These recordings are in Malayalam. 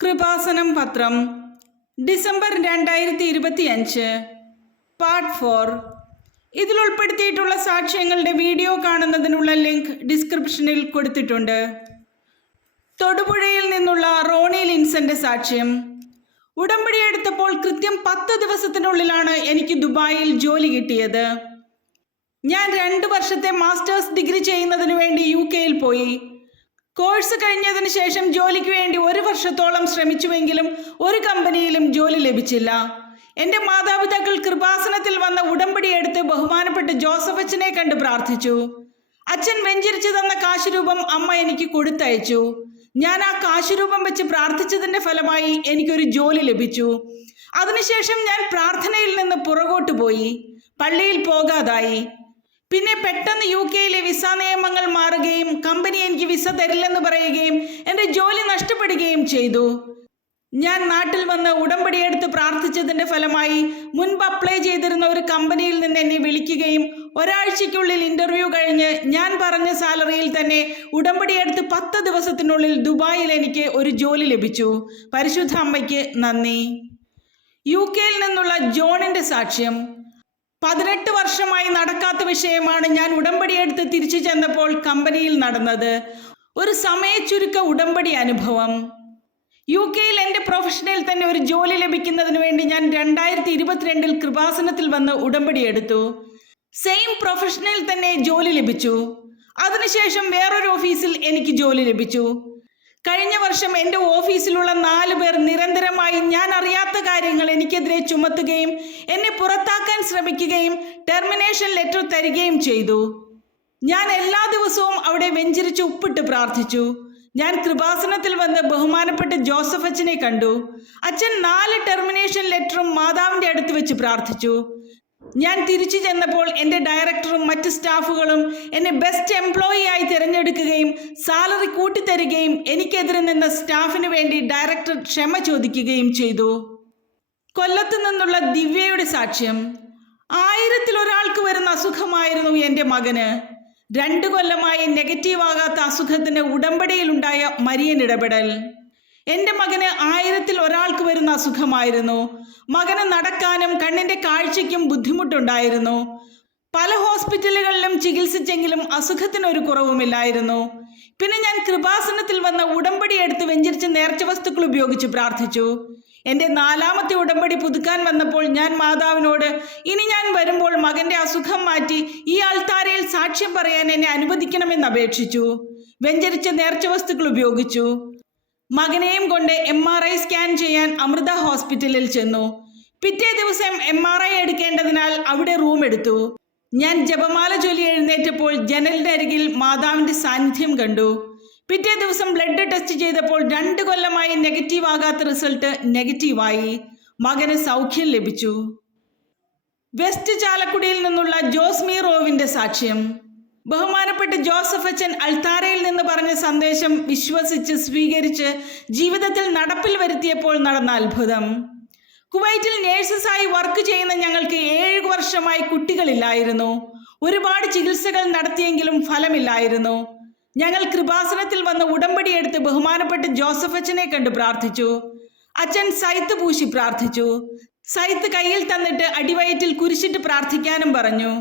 കൃപാസനം പത്രം ഡിസംബർ 2025 പാർട്ട് 4. ഇതിൽ ഉൾപ്പെടുത്തിയിട്ടുള്ള സാക്ഷ്യങ്ങളുടെ വീഡിയോ കാണുന്നതിനുള്ള ലിങ്ക് ഡിസ്ക്രിപ്ഷനിൽ കൊടുത്തിട്ടുണ്ട്. തൊടുപുഴയിൽ നിന്നുള്ള റോണി ലിൻസന്റെ സാക്ഷ്യം. ഉടമ്പടി എടുത്തപ്പോൾ കൃത്യം 10 ദിവസത്തിനുള്ളിലാണ് എനിക്ക് ദുബായിൽ ജോലി കിട്ടിയത്. ഞാൻ 2 വർഷത്തെ മാസ്റ്റേഴ്സ് ഡിഗ്രി ചെയ്യുന്നതിന് വേണ്ടി UK-യിൽ പോയി. കോഴ്സ് കഴിഞ്ഞതിന് ശേഷം ജോലിക്ക് വേണ്ടി 1 വർഷത്തോളം ശ്രമിച്ചുവെങ്കിലും ഒരു കമ്പനിയിലും ജോലി ലഭിച്ചില്ല. എൻ്റെ മാതാപിതാക്കൾ കൃപാസനത്തിൽ വന്ന ഉടമ്പടി എടുത്ത് ബഹുമാനപ്പെട്ട ജോസഫ് അച്ഛനെ കണ്ട് പ്രാർത്ഥിച്ചു. അച്ഛൻ വെഞ്ചരിച്ചു തന്ന കാശുരൂപം അമ്മ എനിക്ക് കൊടുത്തയച്ചു. ഞാൻ ആ കാശുരൂപം വെച്ച് പ്രാർത്ഥിച്ചതിൻ്റെ ഫലമായി എനിക്കൊരു ജോലി ലഭിച്ചു. അതിനുശേഷം ഞാൻ പ്രാർത്ഥനയിൽ നിന്ന് പുറകോട്ട് പോയി, പള്ളിയിൽ പോകാതായി. പിന്നെ പെട്ടെന്ന് UK-യിലെ വിസ നിയമങ്ങൾ മാറുകയും കമ്പനി എനിക്ക് വിസ തരില്ലെന്ന് പറയുകയും എൻ്റെ ജോലി നഷ്ടപ്പെടുകയും ചെയ്തു. ഞാൻ നാട്ടിൽ വന്ന് ഉടമ്പടിയെടുത്ത് പ്രാർത്ഥിച്ചതിൻ്റെ ഫലമായി മുൻപ് അപ്ലൈ ചെയ്തിരുന്ന ഒരു കമ്പനിയിൽ നിന്ന് എന്നെ വിളിക്കുകയും ഒരാഴ്ചയ്ക്കുള്ളിൽ ഇൻ്റർവ്യൂ കഴിഞ്ഞ് ഞാൻ പറഞ്ഞ സാലറിയിൽ തന്നെ ഉടമ്പടിയെടുത്ത് 10 ദിവസത്തിനുള്ളിൽ ദുബായിൽ എനിക്ക് ഒരു ജോലി ലഭിച്ചു. പരിശുദ്ധ അമ്മയ്ക്ക് നന്ദി. UK-യിൽ നിന്നുള്ള ജോണിൻ്റെ സാക്ഷ്യം. 18 വർഷമായി നടക്കാത്ത വിഷയമാണ് ഞാൻ ഉടമ്പടിയെടുത്ത് തിരിച്ചു ചെന്നപ്പോൾ കമ്പനിയിൽ നടന്നത്. ഒരു സമയച്ചുരുക്ക ഉടമ്പടി അനുഭവം. UK-യിൽ എൻ്റെ പ്രൊഫഷനിൽ തന്നെ ഒരു ജോലി ലഭിക്കുന്നതിന് വേണ്ടി ഞാൻ 2022 കൃപാസനത്തിൽ വന്ന് ഉടമ്പടിയെടുത്തു. സെയിം പ്രൊഫഷനിൽ തന്നെ ജോലി ലഭിച്ചു. അതിനുശേഷം വേറൊരു ഓഫീസിൽ എനിക്ക് ജോലി ലഭിച്ചു. കഴിഞ്ഞ വർഷം എൻ്റെ ഓഫീസിലുള്ള 4 പേർ നിരന്തരമായി ഞാൻ അറിയാത്ത കാര്യങ്ങൾ എനിക്കെതിരെ ചുമത്തുകയും എന്നെ പുറത്താക്കാൻ ശ്രമിക്കുകയും ടെർമിനേഷൻ ലെറ്റർ തരികയും ചെയ്തു. ഞാൻ എല്ലാ ദിവസവും അവിടെ വെഞ്ചരിച്ച് ഉപ്പിട്ട് പ്രാർത്ഥിച്ചു. ഞാൻ കൃപാസനത്തിൽ വന്ന് ബഹുമാനപ്പെട്ട ജോസഫ് അച്ഛനെ കണ്ടു. അച്ഛൻ 4 ടെർമിനേഷൻ ലെറ്ററും മാതാവിൻ്റെ അടുത്ത് വെച്ച് പ്രാർത്ഥിച്ചു. ഞാൻ തിരിച്ചു ചെന്നപ്പോൾ എൻ്റെ ഡയറക്ടറും മറ്റ് സ്റ്റാഫുകളും എന്നെ ബെസ്റ്റ് എംപ്ലോയി ആയി തിരഞ്ഞെടുക്കുകയും സാലറി കൂട്ടിത്തരികയും എനിക്കെതിരെ നിന്ന സ്റ്റാഫിന് വേണ്ടി ഡയറക്ടർ ക്ഷമ ചോദിക്കുകയും ചെയ്തു. കൊല്ലത്ത് നിന്നുള്ള ദിവ്യയുടെ സാക്ഷ്യം. 1000-ൽ ഒരാൾക്ക് വരുന്ന അസുഖമായിരുന്നു എൻ്റെ മകന്. 2 കൊല്ലമായി നെഗറ്റീവ് ആകാത്ത അസുഖത്തിന് ഉടമ്പടിയിലുണ്ടായ മരിയൻ ഇടപെടൽ. എൻ്റെ മകന് 1000-ൽ ഒരാൾക്ക് വരുന്ന അസുഖമായിരുന്നു. മകന് നടക്കാനും കണ്ണിൻ്റെ കാഴ്ചയ്ക്കും ബുദ്ധിമുട്ടുണ്ടായിരുന്നു. പല ഹോസ്പിറ്റലുകളിലും ചികിത്സിച്ചെങ്കിലും അസുഖത്തിനൊരു കുറവുമില്ലായിരുന്നു. പിന്നെ ഞാൻ കൃപാസനത്തിൽ വന്ന ഉടമ്പടി എടുത്ത് വെഞ്ചരിച്ച് നേർച്ച വസ്തുക്കൾ ഉപയോഗിച്ച് പ്രാർത്ഥിച്ചു. എൻ്റെ 4ാമത്തെ ഉടമ്പടി പുതുക്കാൻ വന്നപ്പോൾ ഞാൻ മാതാവിനോട് ഇനി ഞാൻ വരുമ്പോൾ മകൻ്റെ അസുഖം മാറ്റി ഈ ആൾത്താരയിൽ സാക്ഷ്യം പറയാൻ എന്നെ അനുവദിക്കണമെന്ന് അപേക്ഷിച്ചു. വെഞ്ചരിച്ച് നേർച്ച വസ്തുക്കൾ ഉപയോഗിച്ചു. മകനെയും കൊണ്ട് MRI സ്കാൻ ചെയ്യാൻ അമൃത ഹോസ്പിറ്റലിൽ ചെന്നു. പിറ്റേ ദിവസം MRI എടുക്കേണ്ടതിനാൽ അവിടെ റൂം എടുത്തു. ഞാൻ ജപമാല ചൊല്ലി എഴുന്നേറ്റപ്പോൾ ജനലിൻ്റെ അരികിൽ മാതാവിൻ്റെ സാന്നിധ്യം കണ്ടു. പിറ്റേ ദിവസം ബ്ലഡ് ടെസ്റ്റ് ചെയ്തപ്പോൾ 2 കൊല്ലമായി നെഗറ്റീവ് ആകാത്ത റിസൾട്ട് നെഗറ്റീവായി. മകന് സൗഖ്യം ലഭിച്ചു. വെസ്റ്റ് ചാലക്കുടിയിൽ നിന്നുള്ള ജോസ്മി റോവിൻ്റെ സാക്ഷ്യം. ബഹുമാനപ്പെട്ട ജോസഫ് അച്ഛൻ അൾത്താരയിൽ നിന്ന് പറഞ്ഞ സന്ദേശം വിശ്വസിച്ച് സ്വീകരിച്ച് ജീവിതത്തിൽ നടപ്പിൽ വരുത്തിയപ്പോൾ നടന്ന അത്ഭുതം. കുവൈറ്റിൽ നേഴ്സസായി വർക്ക് ചെയ്യുന്ന ഞങ്ങൾക്ക് 7 വർഷമായി കുട്ടികളില്ലായിരുന്നു. ഒരുപാട് ചികിത്സകൾ നടത്തിയെങ്കിലും ഫലമില്ലായിരുന്നു. ഞങ്ങൾ കൃപാസനത്തിൽ വന്ന് ഉടമ്പടി എടുത്ത് ബഹുമാനപ്പെട്ട ജോസഫ് അച്ഛനെ കണ്ട് പ്രാർത്ഥിച്ചു. അച്ഛൻ സൈത്ത് പൂശി പ്രാർത്ഥിച്ചു. സൈത്ത് കയ്യിൽ തന്നിട്ട് അടിവയറ്റിൽ കുരിശിട്ട് പ്രാർത്ഥിക്കാനും പറഞ്ഞു.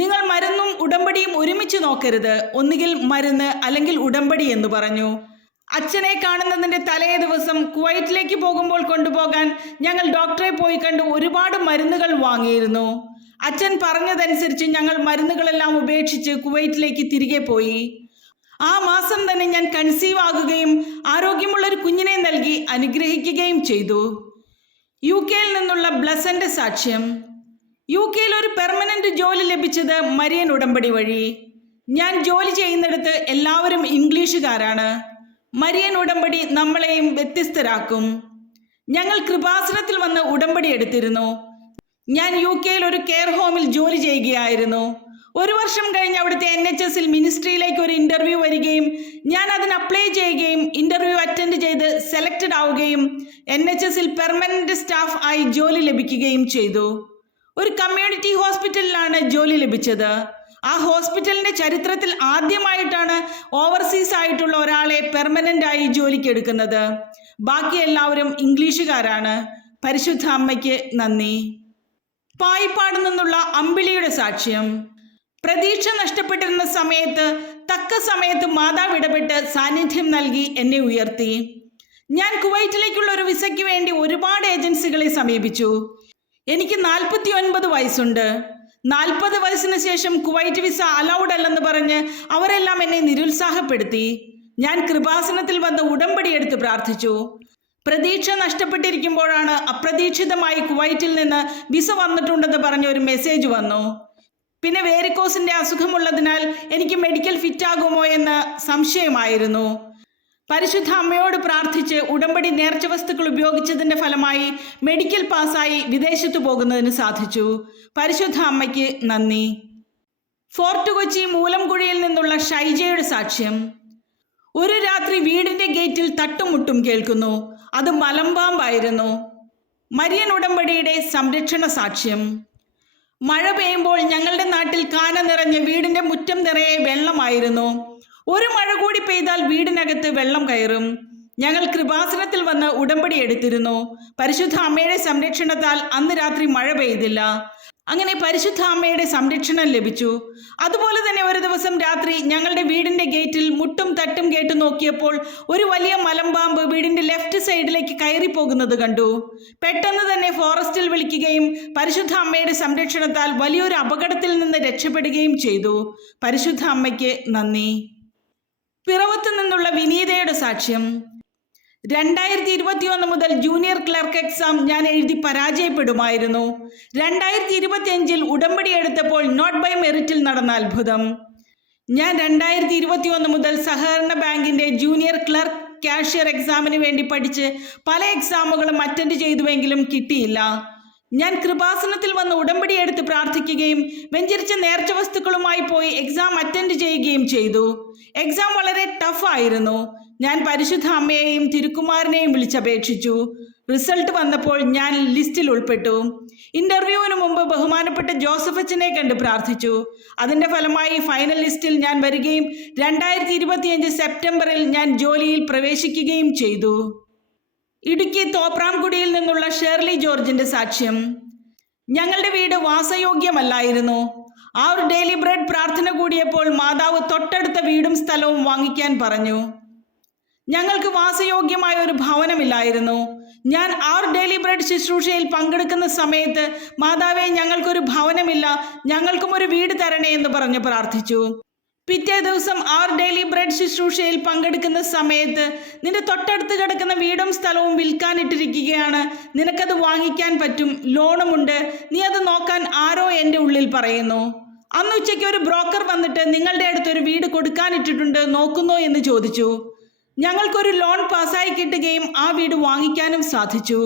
നിങ്ങൾ മരുന്നും ഉടമ്പടിയും ഒരുമിച്ച് നോക്കരുത്, ഒന്നുകിൽ മരുന്ന് അല്ലെങ്കിൽ ഉടമ്പടി എന്ന് പറഞ്ഞു. അച്ഛനെ കാണുന്നതിൻ്റെ തലേ ദിവസം കുവൈറ്റിലേക്ക് പോകുമ്പോൾ കൊണ്ടുപോകാൻ ഞങ്ങൾ ഡോക്ടറെ പോയി കണ്ട് ഒരുപാട് മരുന്നുകൾ വാങ്ങിയിരുന്നു. അച്ഛൻ പറഞ്ഞതനുസരിച്ച് ഞങ്ങൾ മരുന്നുകളെല്ലാം ഉപേക്ഷിച്ച് കുവൈറ്റിലേക്ക് തിരികെ പോയി. ആ മാസം തന്നെ ഞാൻ കൺസീവ് ആകുകയും ആരോഗ്യമുള്ളൊരു കുഞ്ഞിനെ നൽകി അനുഗ്രഹിക്കുകയും ചെയ്തു. UK-യിൽ നിന്നുള്ള ബ്ലസന്റെ സാക്ഷ്യം. UK-യിൽ ഒരു പെർമനന്റ് ജോലി ലഭിച്ചത് മരിയൻ ഉടമ്പടി വഴി. ഞാൻ ജോലി ചെയ്യുന്നിടത്ത് എല്ലാവരും ഇംഗ്ലീഷുകാരാണ്. മരിയൻ ഉടമ്പടി നമ്മളെയും വ്യത്യസ്തരാക്കും. ഞങ്ങൾ കൃപാസനത്തിൽ വന്ന് ഉടമ്പടി എടുത്തിരുന്നു. ഞാൻ UK-യിൽ ഒരു കെയർ ഹോമിൽ ജോലി ചെയ്യുകയായിരുന്നു. 1 വർഷം കഴിഞ്ഞ് അവിടുത്തെ NHS-ൽ മിനിസ്ട്രിയിലേക്ക് ഒരു ഇൻ്റർവ്യൂ വരികയും ഞാൻ അതിന് അപ്ലൈ ചെയ്യുകയും ഇൻ്റർവ്യൂ അറ്റൻഡ് ചെയ്ത് സെലക്റ്റഡ് ആവുകയും NHS-ൽ പെർമനന്റ് സ്റ്റാഫ് ആയി ജോലി ലഭിക്കുകയും ചെയ്തു. ഒരു കമ്മ്യൂണിറ്റി ഹോസ്പിറ്റലിലാണ് ജോലി ലഭിച്ചത്. ആ ഹോസ്പിറ്റലിൻ്റെ ചരിത്രത്തിൽ ആദ്യമായിട്ടാണ് ഓവർസീസ് ആയിട്ടുള്ള ഒരാളെ പെർമനൻ്റ് ആയി ജോലിക്ക് എടുക്കുന്നത്. ബാക്കി എല്ലാവരും ഇംഗ്ലീഷുകാരാണ്. പരിശുദ്ധ അമ്മയ്ക്ക് നന്ദി. പായിപ്പാട് നിന്നുള്ള അമ്പിളിയുടെ സാക്ഷ്യം. പ്രതീക്ഷ നഷ്ടപ്പെട്ടിരുന്ന സമയത്ത് തക്ക സമയത്ത് മാതാവ് ഇടപെട്ട് സാന്നിധ്യം നൽകി എന്നെ ഉയർത്തി. ഞാൻ കുവൈറ്റിലേക്കുള്ള ഒരു വിസയ്ക്ക് വേണ്ടി ഒരുപാട് ഏജൻസികളെ സമീപിച്ചു. എനിക്ക് 49 വയസ്സുണ്ട്. 40 വയസ്സിന് ശേഷം കുവൈറ്റ് വിസ അലൗഡ് അല്ലെന്ന് പറഞ്ഞ് അവരെല്ലാം എന്നെ നിരുത്സാഹപ്പെടുത്തി. ഞാൻ കൃപാസനത്തിൽ വന്ന് ഉടമ്പടി എടുത്ത് പ്രാർത്ഥിച്ചു. പ്രതീക്ഷ നഷ്ടപ്പെട്ടിരിക്കുമ്പോഴാണ് അപ്രതീക്ഷിതമായി കുവൈറ്റിൽ നിന്ന് വിസ വന്നിട്ടുണ്ടെന്ന് പറഞ്ഞ ഒരു മെസ്സേജ് വന്നു. പിന്നെ വേരിക്കോസിന്റെ അസുഖമുള്ളതിനാൽ എനിക്ക് മെഡിക്കൽ ഫിറ്റ് ആകുമോ എന്ന് സംശയമായിരുന്നു. പരിശുദ്ധ അമ്മയോട് പ്രാർത്ഥിച്ച് ഉടമ്പടി നേർച്ച വസ്തുക്കൾ ഉപയോഗിച്ചതിന്റെ ഫലമായി മെഡിക്കൽ പാസ്സായി വിദേശത്തു പോകുന്നതിന് സാധിച്ചു. പരിശുദ്ധ അമ്മയ്ക്ക് നന്ദി. ഫോർട്ട് കൊച്ചി മൂലംകുഴിയിൽ നിന്നുള്ള ഷൈജയുടെ സാക്ഷ്യം. ഒരു രാത്രി വീടിന്റെ ഗേറ്റിൽ തട്ടുമുട്ടും കേൾക്കുന്നു. അത് മലമ്പാമ്പായിരുന്നു. മരിയൻ ഉടമ്പടിയുടെ സംരക്ഷണ സാക്ഷ്യം. മഴ പെയ്യുമ്പോൾ ഞങ്ങളുടെ നാട്ടിൽ കാന നിറഞ്ഞ് വീടിന്റെ മുറ്റം നിറയെ വെള്ളമായിരുന്നു. ഒരു മഴ കൂടി പെയ്താൽ വീടിനകത്ത് വെള്ളം കയറും. ഞങ്ങൾ കൃപാസനത്തിൽ വന്ന് ഉടമ്പടി എടുത്തിരുന്നു. പരിശുദ്ധ അമ്മയുടെ സംരക്ഷണത്താൽ അന്ന് രാത്രി മഴ പെയ്തില്ല. അങ്ങനെ പരിശുദ്ധ അമ്മയുടെ സംരക്ഷണം ലഭിച്ചു. അതുപോലെ തന്നെ ഒരു ദിവസം രാത്രി ഞങ്ങളുടെ വീടിന്റെ ഗേറ്റിൽ മുട്ടും തട്ടും കേട്ട് നോക്കിയപ്പോൾ ഒരു വലിയ മലമ്പാമ്പ് വീടിന്റെ ലെഫ്റ്റ് സൈഡിലേക്ക് കയറി പോകുന്നത് കണ്ടു. പെട്ടെന്ന് തന്നെ ഫോറസ്റ്റിൽ വിളിക്കുകയും പരിശുദ്ധ അമ്മയുടെ സംരക്ഷണത്താൽ വലിയൊരു അപകടത്തിൽ നിന്ന് രക്ഷപ്പെടുകയും ചെയ്തു. പരിശുദ്ധ അമ്മയ്ക്ക് നന്ദി. പിറവത്ത് നിന്നുള്ള വിനീതയുടെ സാക്ഷ്യം. 2021 മുതൽ ജൂനിയർ ക്ലർക്ക് എക്സാം ഞാൻ എഴുതി പരാജയപ്പെടുമായിരുന്നു. 2025 ഉടമ്പടി എടുത്തപ്പോൾ നോട്ട് ബൈ മെറിറ്റിൽ നടന്ന അത്ഭുതം. ഞാൻ 2021 മുതൽ സഹകരണ ബാങ്കിന്റെ ജൂനിയർ ക്ലർക്ക് കാഷ്യർ എക്സാമിന് വേണ്ടി പഠിച്ച് പല എക്സാമുകളും അറ്റൻഡ് ചെയ്തുവെങ്കിലും കിട്ടിയില്ല. ഞാൻ കൃപാസനത്തിൽ വന്ന് ഉടമ്പടി എടുത്ത് പ്രാർത്ഥിക്കുകയും വെഞ്ചരിച്ച നേർച്ച വസ്തുക്കളുമായി പോയി എക്സാം അറ്റൻഡ് ചെയ്യുകയും ചെയ്തു. എക്സാം വളരെ ടഫായിരുന്നു. ഞാൻ പരിശുദ്ധ അമ്മയെയും തിരുക്കുമാരനെയും വിളിച്ചപേക്ഷിച്ചു. റിസൾട്ട് വന്നപ്പോൾ ഞാൻ ലിസ്റ്റിൽ ഉൾപ്പെട്ടു. ഇന്റർവ്യൂവിന് മുമ്പ് ബഹുമാനപ്പെട്ട ജോസഫ് അച്ഛനെ കണ്ട് പ്രാർത്ഥിച്ചു. അതിന്റെ ഫലമായി ഫൈനൽ ലിസ്റ്റിൽ ഞാൻ വരികയും 2025 സെപ്റ്റംബറിൽ ഞാൻ ജോലിയിൽ പ്രവേശിക്കുകയും ചെയ്തു. ഇടുക്കി തോപ്രാംകുടിയിൽ നിന്നുള്ള ഷേർലി ജോർജിന്റെ സാക്ഷ്യം. ഞങ്ങളുടെ വീട് വാസയോഗ്യമല്ലായിരുന്നു. ആ ഒരു ഡെയിലി ബ്രെഡ് പ്രാർത്ഥന കൂടിയപ്പോൾ മാതാവ് തൊട്ടടുത്ത വീടും സ്ഥലവും വാങ്ങിക്കാൻ പറഞ്ഞു. ഞങ്ങൾക്ക് വാസയോഗ്യമായ ഒരു ഭവനമില്ലായിരുന്നു. ഞാൻ ആർ ഡെയിലി ബ്രെഡ് ശുശ്രൂഷയിൽ പങ്കെടുക്കുന്ന സമയത്ത് മാതാവേ, ഞങ്ങൾക്കൊരു ഭവനമില്ല, ഞങ്ങൾക്കും ഒരു വീട് തരണേ എന്ന് പറഞ്ഞ് പ്രാർത്ഥിച്ചു. പിറ്റേ ദിവസം ആർ ഡെയിലി ബ്രെഡ് ശുശ്രൂഷയിൽ പങ്കെടുക്കുന്ന സമയത്ത് നിന്റെ തൊട്ടടുത്ത് കിടക്കുന്ന വീടും സ്ഥലവും വിൽക്കാനിട്ടിരിക്കുകയാണ്, നിനക്കത് വാങ്ങിക്കാൻ പറ്റും, ലോണുമുണ്ട്, നീ അത് നോക്കാൻ ആരോ എൻ്റെ ഉള്ളിൽ പറയുന്നു. അന്ന് ഉച്ചയ്ക്ക് ഒരു ബ്രോക്കർ വന്നിട്ട് നിങ്ങളുടെ അടുത്ത് ഒരു വീട് കൊടുക്കാനിട്ടിട്ടുണ്ട്, നോക്കുന്നോ എന്ന് ചോദിച്ചു. ഞങ്ങൾക്കൊരു ലോൺ പാസ്സായി കിട്ടുകയും ആ വീട് വാങ്ങിക്കാനും സാധിച്ചു.